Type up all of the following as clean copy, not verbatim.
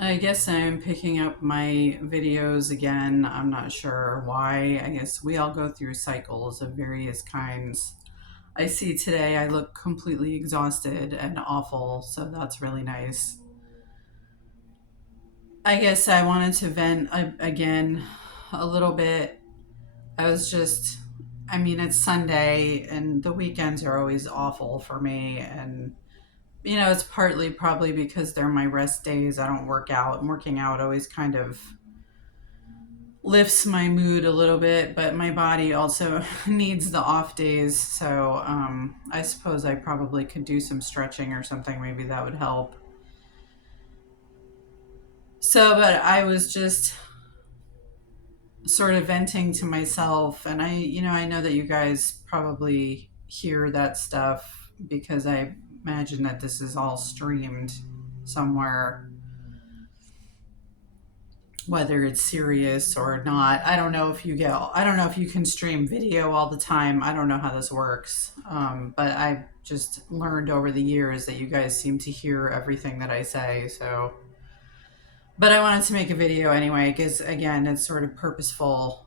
I guess I'm picking up my videos again. I'm not sure why. I guess we all go through cycles of various kinds. I see today I look completely exhausted and awful, so that's really nice. I guess I wanted to vent again a little bit. I was just, I mean, it's Sunday and the weekends are always awful for me. And, it's partly probably because they're my rest days. I don't work out, and working out always kind of lifts my mood a little bit, but my body also needs the off days. So I suppose I probably could do some stretching or something. Maybe that would help. So, but I was just sort of venting to myself. And I know that you guys probably hear that stuff because I imagine that this is all streamed somewhere, whether it's serious or not. I don't know if you can stream video all the time. I don't know how this works. But I've just learned over the years that you guys seem to hear everything that I say. So, but I wanted to make a video anyway, because again, it's sort of purposeful.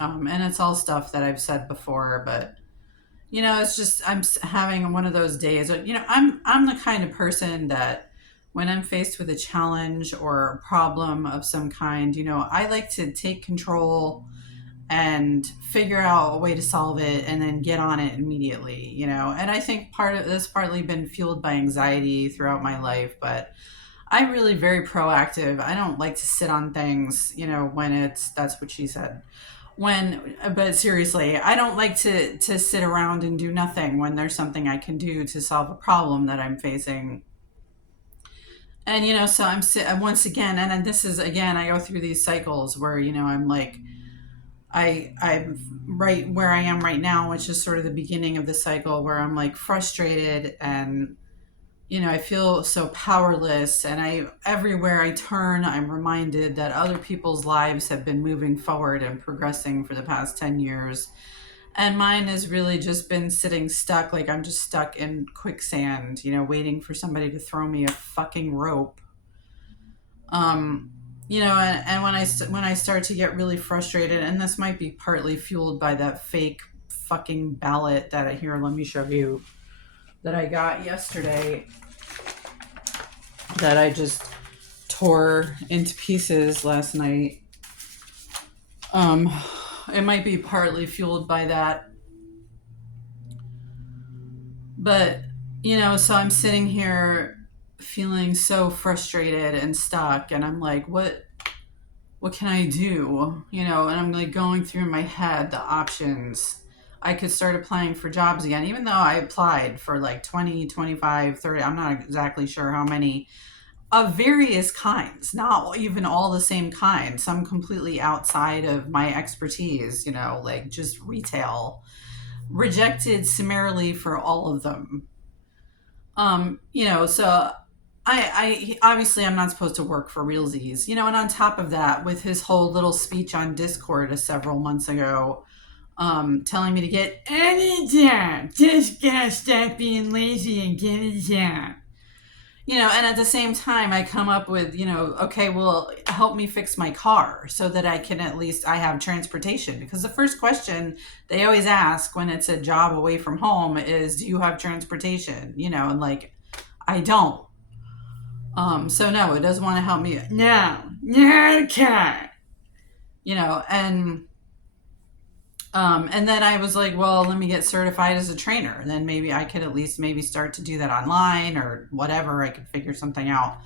And it's all stuff that I've said before, but it's just having one of those days. I'm the kind of person that when I'm faced with a challenge or a problem of some kind, I like to take control and figure out a way to solve it and then get on it immediately. And I think part of this partly been fueled by anxiety throughout my life, but I'm really very proactive. I don't like to sit on things, when that's what she said. But seriously, I don't like to sit around and do nothing when there's something I can do to solve a problem that I'm facing. And so once again, and then this is again, I go through these cycles where I'm like, I'm right where I am right now, which is sort of the beginning of the cycle where I'm like frustrated and I feel so powerless. And everywhere I turn, I'm reminded that other people's lives have been moving forward and progressing for the past 10 years. And mine has really just been sitting stuck. Like I'm just stuck in quicksand, waiting for somebody to throw me a fucking rope. And when I start to get really frustrated, and this might be partly fueled by that fake fucking ballot that I hear, let me show you, that I got yesterday, that I just tore into pieces last night. Um, it might be partly fueled by that, but so I'm sitting here feeling so frustrated and stuck, and I'm like, what can I do? And I'm like going through in my head the options. I could start applying for jobs again, even though I applied for like 20, 25, 30. I'm not exactly sure how many, of various kinds, not even all the same kind, some completely outside of my expertise, like just retail. Rejected summarily for all of them. So I obviously I'm not supposed to work for realsies, and on top of that, with his whole little speech on Discord several months ago, telling me to get any job, just gotta stop being lazy and get a job. And at the same time, I come up with, okay, well, help me fix my car so that I have transportation. Because the first question they always ask when it's a job away from home is, do you have transportation? And like, I don't. So no, it doesn't want to help me. No, no car. And then I was like, well, let me get certified as a trainer. And then maybe I could at least maybe start to do that online or whatever. I could figure something out.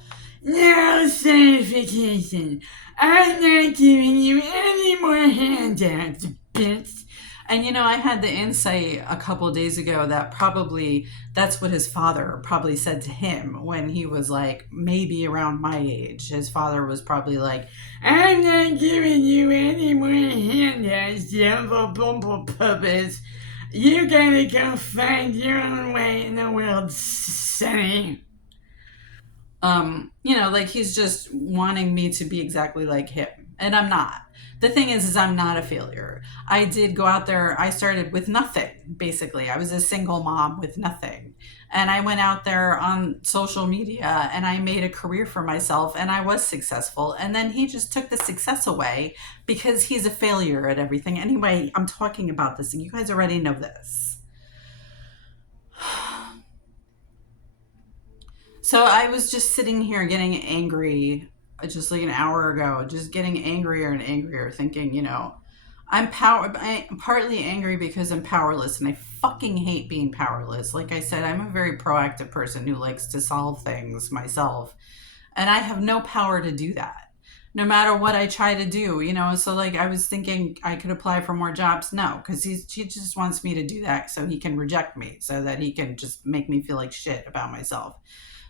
No certification. I'm not giving you any more handouts, bitch. And I had the insight a couple of days ago that probably that's what his father probably said to him when he was like maybe around my age. His father was probably like, I'm not giving you any more handouts, you little bumble puppets. You gotta go find your own way in the world, sonny. Like he's just wanting me to be exactly like him. And I'm not. The thing is I'm not a failure. I did go out there. I started with nothing, basically. I was a single mom with nothing. And I went out there on social media and I made a career for myself and I was successful. And then he just took the success away because he's a failure at everything. Anyway, I'm talking about this and you guys already know this. So I was just sitting here getting angry just like an hour ago, just getting angrier and angrier, thinking, I'm partly angry because I'm powerless and I fucking hate being powerless. Like I said, I'm a very proactive person who likes to solve things myself, and I have no power to do that. No matter what I try to do, so like I was thinking I could apply for more jobs. No, because he just wants me to do that so he can reject me, so that he can just make me feel like shit about myself.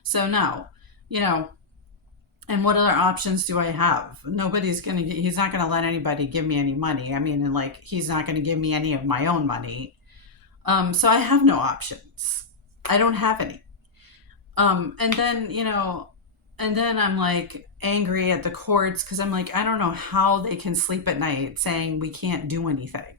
So no, you know, and what other options do I have? He's not gonna let anybody give me any money. I mean, and like, he's not gonna give me any of my own money. So I have no options. I don't have any. And then, and then I'm like angry at the courts because I'm like, I don't know how they can sleep at night saying we can't do anything.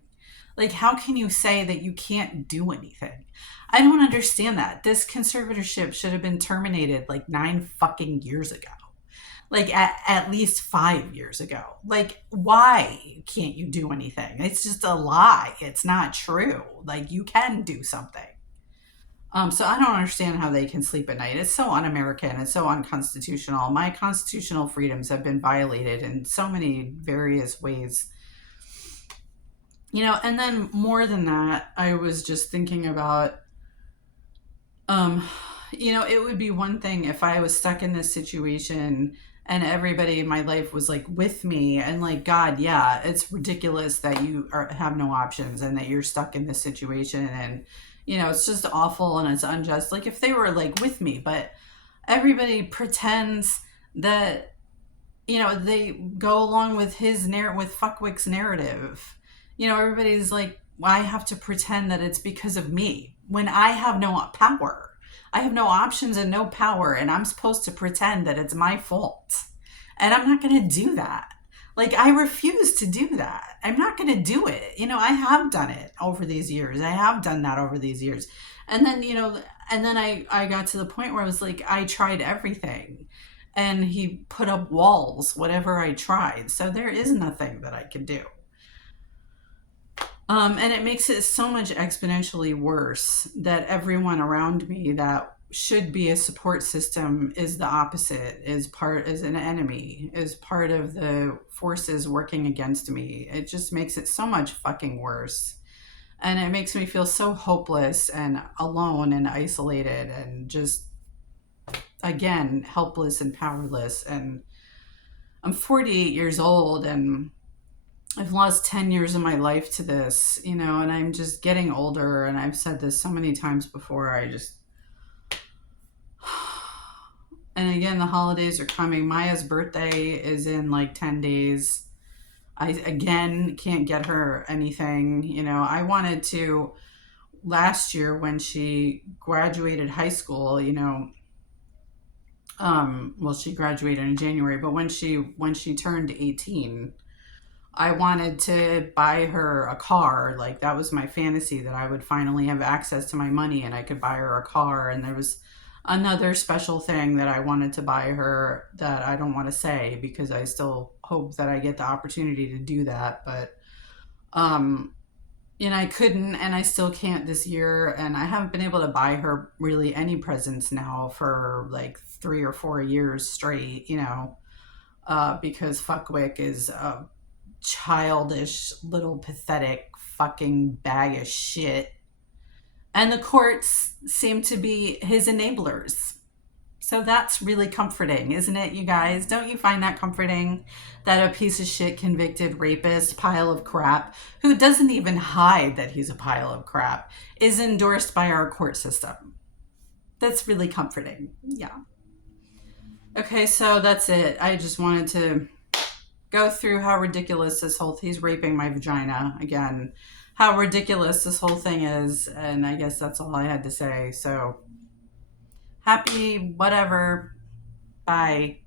Like, how can you say that you can't do anything? I don't understand that. This conservatorship should have been terminated like 9 fucking years ago. Like, at least 5 years ago. Like, why can't you do anything? It's just a lie. It's not true. Like, you can do something. So I don't understand how they can sleep at night. It's so un-American. It's so unconstitutional. My constitutional freedoms have been violated in so many various ways. And then more than that, I was just thinking about, um, it would be one thing if I was stuck in this situation and everybody in my life was like with me and like, God, yeah, it's ridiculous that have no options and that you're stuck in this situation. And, it's just awful and it's unjust. Like if they were like with me, but everybody pretends that, they go along with with Fuckwick's narrative. Everybody's like, well, I have to pretend that it's because of me when I have no power. I have no options and no power, and I'm supposed to pretend that it's my fault. And I'm not going to do that. Like, I refuse to do that. I'm not going to do it. I have done it over these years. I have done that over these years. And then, I got to the point where I was like, I tried everything. And he put up walls, whatever I tried. So there is nothing that I can do. And it makes it so much exponentially worse that everyone around me that should be a support system is the opposite, is an enemy, is part of the forces working against me. It just makes it so much fucking worse. And it makes me feel so hopeless and alone and isolated and just, again, helpless and powerless. And I'm 48 years old and I've lost 10 years of my life to this, and I'm just getting older. And I've said this so many times before. And again, the holidays are coming. Maya's birthday is in like 10 days. I, again, can't get her anything. I wanted to last year when she graduated high school, well, she graduated in January, but when she turned 18, I wanted to buy her a car. Like, that was my fantasy, that I would finally have access to my money and I could buy her a car. And there was another special thing that I wanted to buy her that I don't want to say because I still hope that I get the opportunity to do that. But, I couldn't, and I still can't this year. And I haven't been able to buy her really any presents now for like 3 or 4 years straight, because Fuckwick is a childish, little pathetic fucking bag of shit. And the courts seem to be his enablers. So that's really comforting, isn't it, you guys? Don't you find that comforting? That a piece of shit convicted rapist, pile of crap, who doesn't even hide that he's a pile of crap, is endorsed by our court system. That's really comforting. Yeah. Okay, so that's it. I just wanted to go through how ridiculous he's raping my vagina again, how ridiculous this whole thing is. And I guess that's all I had to say. So happy whatever. Bye.